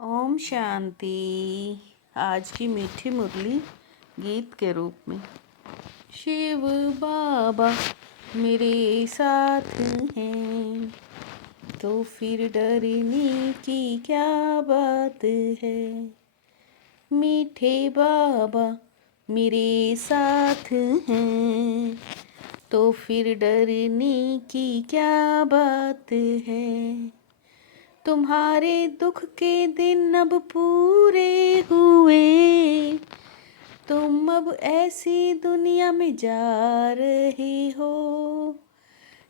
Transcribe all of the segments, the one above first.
ओम शांति। आज की मीठी मुरली गीत के रूप में। शिव बाबा मेरे साथ हैं तो फिर डरने की क्या बात है। मीठे बाबा मेरे साथ हैं तो फिर डरने की क्या बात है। तुम्हारे दुख के दिन अब पूरे हुए, तुम अब ऐसी दुनिया में जा रहे हो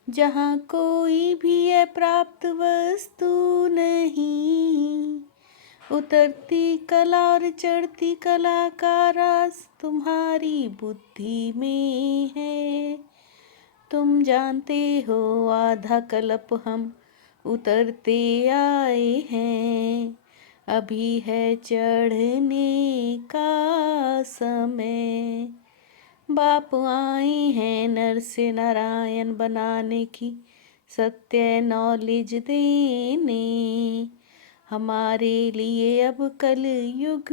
जहाँ कोई भी अप्राप्त वस्तु नहीं। उतरती कला और चढ़ती कला का राज तुम्हारी बुद्धि में है। तुम जानते हो आधा कल्प हम उतरते आए हैं, अभी है चढ़ने का समय। बाप आए हैं नर से नारायण बनाने की सत्य नॉलेज देने। हमारे लिए अब कल युग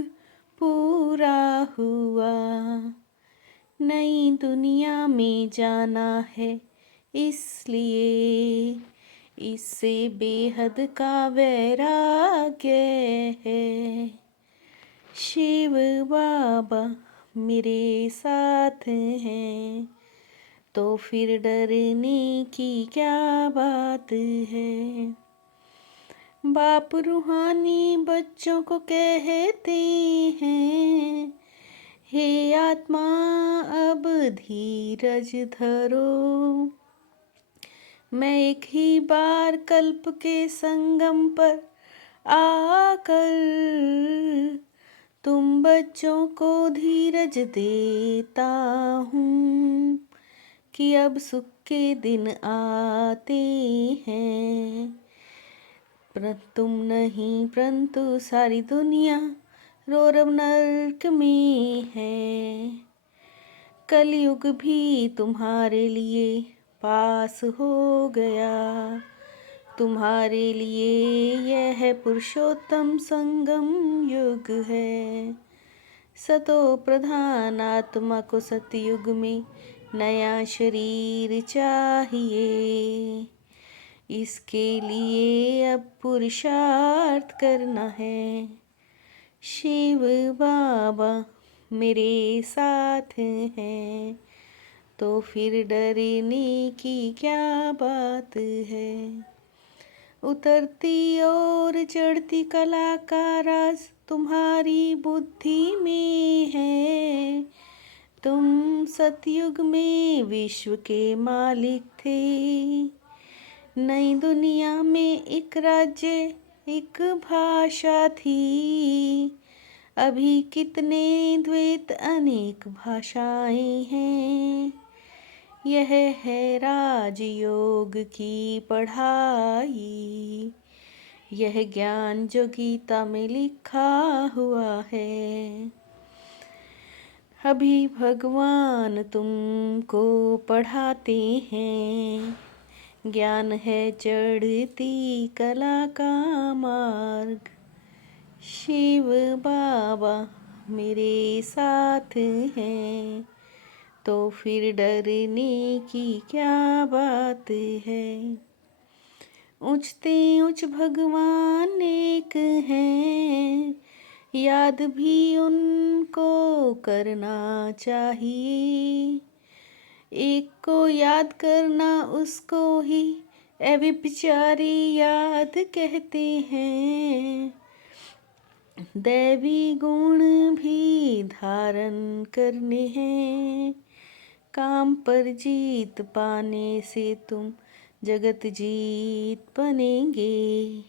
पूरा हुआ, नई दुनिया में जाना है इसलिए इससे बेहद का वैराग्य है। शिव बाबा मेरे साथ हैं तो फिर डरने की क्या बात है। बाप रूहानी बच्चों को कहते हैं, हे आत्मा अब धीरज धरो। मैं एक ही बार कल्प के संगम पर आकर तुम बच्चों को धीरज देता हूँ कि अब सुख के दिन आते हैं। पर तुम नहीं परंतु सारी दुनिया रोरव नरक में है। कलयुग भी तुम्हारे लिए पास हो गया, तुम्हारे लिए यह पुरुषोत्तम संगम युग है। सतो प्रधान आत्मा को सतयुग में नया शरीर चाहिए, इसके लिए अब पुरुषार्थ करना है। शिव बाबा मेरे साथ हैं तो फिर डरने की क्या बात है। उतरती और चढ़ती कला का राज तुम्हारी बुद्धि में है। तुम सतयुग में विश्व के मालिक थे, नई दुनिया में एक राज्य एक भाषा थी। अभी कितने द्वैत अनेक भाषाएं हैं। यह है राजयोग की पढ़ाई, यह ज्ञान जो गीता में लिखा हुआ है। अभी भगवान तुमको पढ़ाते हैं, ज्ञान है चढ़ती कला का मार्ग। शिव बाबा मेरे साथ हैं तो फिर डरने की क्या बात है। ऊंचते ऊंच भगवान एक हैं, याद भी उनको करना चाहिए। एक को याद करना उसको ही अविचारी याद कहते हैं। दैवी गुण भी धारण करने हैं, काम पर जीत पाने से तुम जगत जीत बनेंगे।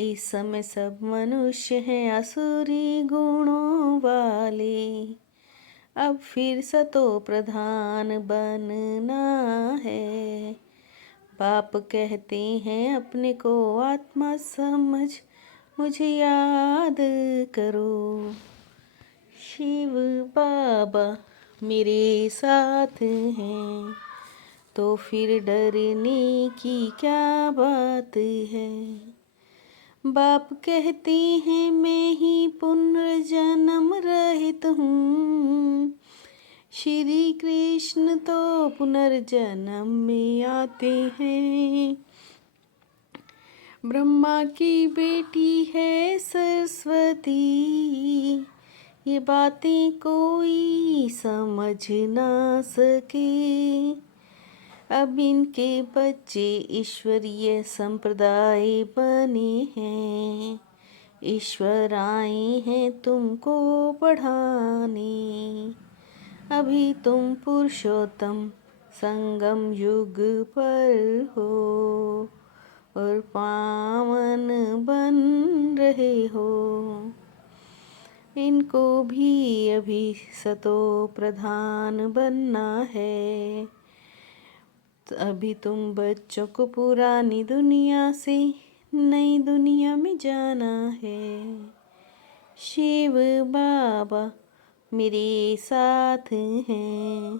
इस समय सब मनुष्य हैं असुरी गुणों वाले, अब फिर सतो प्रधान बनना है। बाप कहते हैं अपने को आत्मा समझ मुझे याद करो। शिव बाबा मेरे साथ हैं तो फिर डरने की क्या बात है। बाप कहते हैं मैं ही पुनर्जन्म रहित हूँ। श्री कृष्ण तो पुनर्जन्म में आते हैं। ब्रह्मा की बेटी है सरस्वती, ये बातें कोई समझ ना सके। अब इनके बच्चे ईश्वरीय संप्रदाय बने हैं। ईश्वर आए हैं तुमको पढ़ाने। अभी तुम पुरुषोत्तम संगम युग पर हो और पावन बन रहे हो। इनको भी अभी सतो प्रधान बनना है। तो अभी तुम बच्चों को पुरानी दुनिया से नई दुनिया में जाना है। शिव बाबा मेरे साथ हैं,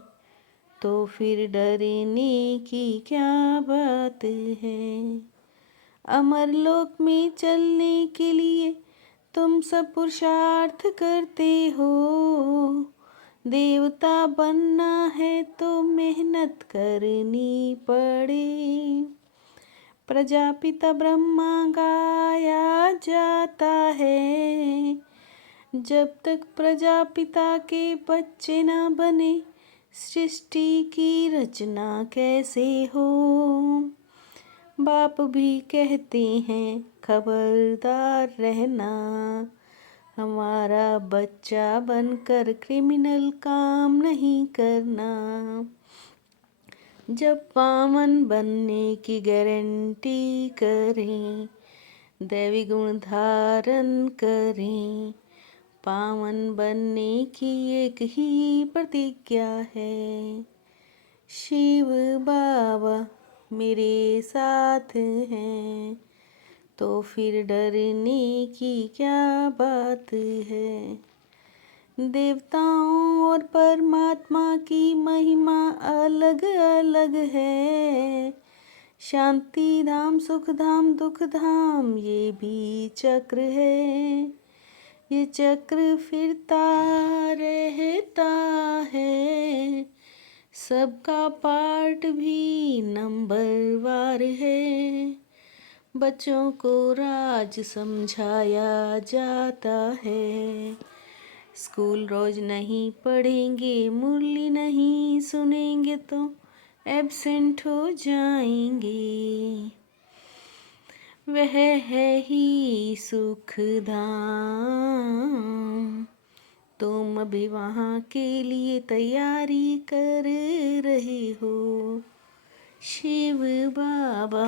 तो फिर डरने की क्या बात है। अमरलोक में चलने के लिए तुम सब पुरुषार्थ करते हो। देवता बनना है तो मेहनत करनी पड़े। प्रजापिता ब्रह्मा गाया जाता है। जब तक प्रजापिता के बच्चे ना बने सृष्टि की रचना कैसे हो। बाप भी कहते हैं खबरदार रहना, हमारा बच्चा बनकर क्रिमिनल काम नहीं करना। जब पावन बनने की गारंटी करें, दैवी गुण धारण करें। पावन बनने की एक ही प्रतिज्ञा है। शिव बाबा मेरे साथ हैं, तो फिर डरने की क्या बात है। देवताओं और परमात्मा की महिमा अलग अलग है। शांति धाम, सुख धाम, दुख धाम ये भी चक्र है। ये चक्र फिरता रहता है। सबका पार्ट भी नंबरवार है। बच्चों को राज समझाया जाता है। स्कूल रोज नहीं पढ़ेंगे, मुरली नहीं सुनेंगे तो एब्सेंट हो जाएंगे। वह है ही सुख धाम, तुम अभी वहाँ के लिए तैयारी कर रहे हो। शिव बाबा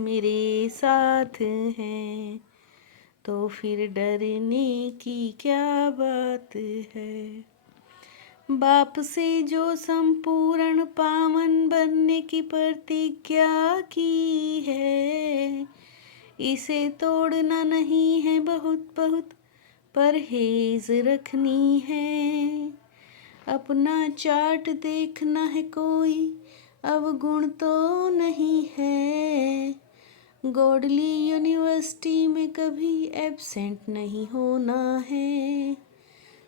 मेरे साथ हैं, तो फिर डरने की क्या बात है। बाप से जो संपूर्ण पावन बनने की प्रतिज्ञा की है, इसे तोड़ना नहीं है, बहुत बहुत परहेज रखनी है। अपना चार्ट देखना है, कोई अवगुण तो नहीं है। गॉडली यूनिवर्सिटी में कभी एब्सेंट नहीं होना है।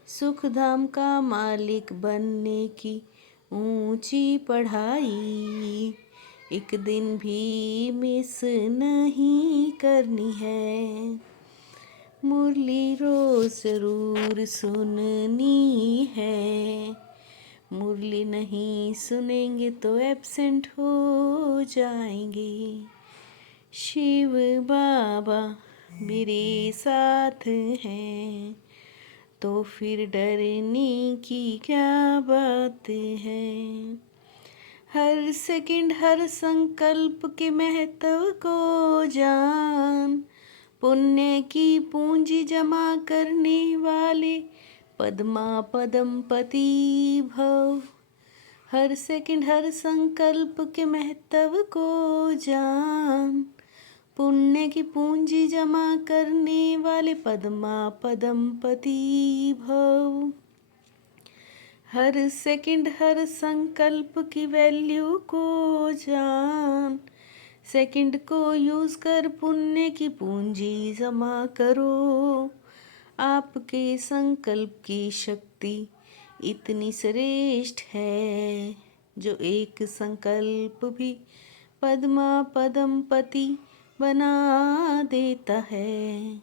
सुख धाम का मालिक बनने की ऊंची पढ़ाई एक दिन भी मिस नहीं करनी है। मुरली रोज जरूर सुननी है। मुरली नहीं सुनेंगे तो एब्सेंट हो जाएंगे। शिव बाबा मेरे साथ हैं, तो फिर डरने की क्या बात है। हर सेकंड हर संकल्प के महत्व को जान। पुण्य की पूंजी जमा करने वाले पद्मा पदमपति भव। हर सेकंड हर संकल्प के महत्व को जान। पुण्य की पूंजी जमा करने वाले पद्मा पदमपति भव। हर सेकंड हर संकल्प की वैल्यू को जान। सेकंड को यूज कर पुण्य की पूंजी जमा करो। आपके संकल्प की शक्ति इतनी श्रेष्ठ है, जो एक संकल्प भी पद्मा पदम पति बना देता है।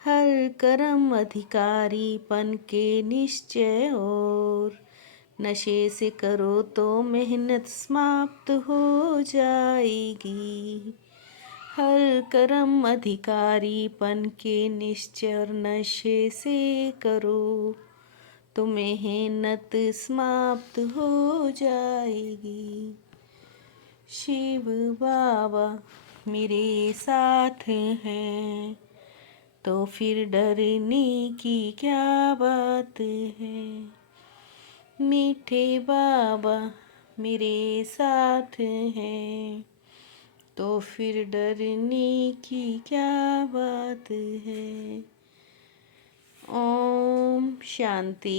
हर कर्म अधिकारीपन के निश्चय और नशे से करो तो मेहनत समाप्त हो जाएगी। हर कर्म अधिकारीपन के निश्चय और नशे से करो तो मेहनत समाप्त हो जाएगी। शिव बाबा मेरे साथ हैं, तो फिर डरने की क्या बात है। मीठे बाबा मेरे साथ हैं, तो फिर डरने की क्या बात है। ओम शांति।